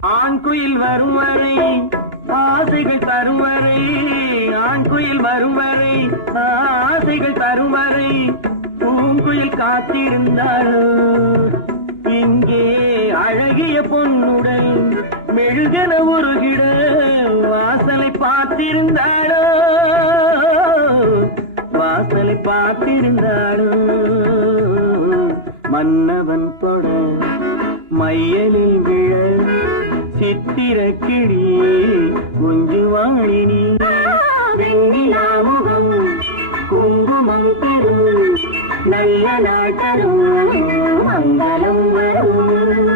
ஆண் குயில் வரும் வரை ஆசைகள் தரும் வரை, ஆண் குயில் வரும் வரை ஆசைகள் தரும் வரை, பூங்குயில் காத்திருந்தாளோ இங்கே அழகிய பொன்னுடன் மெழுகன உருகிட வாசலை பார்த்திருந்தாளோ, வாசலை பார்த்திருந்தாளோ. மன்னவன் தொட மையலில் விழ சித்திர கிளி குஞ்சு வாழினி, வெண்ணிலாமுகம் குங்குமம் பெறும் நல்ல நாட்டரும் மங்களம் வரும்.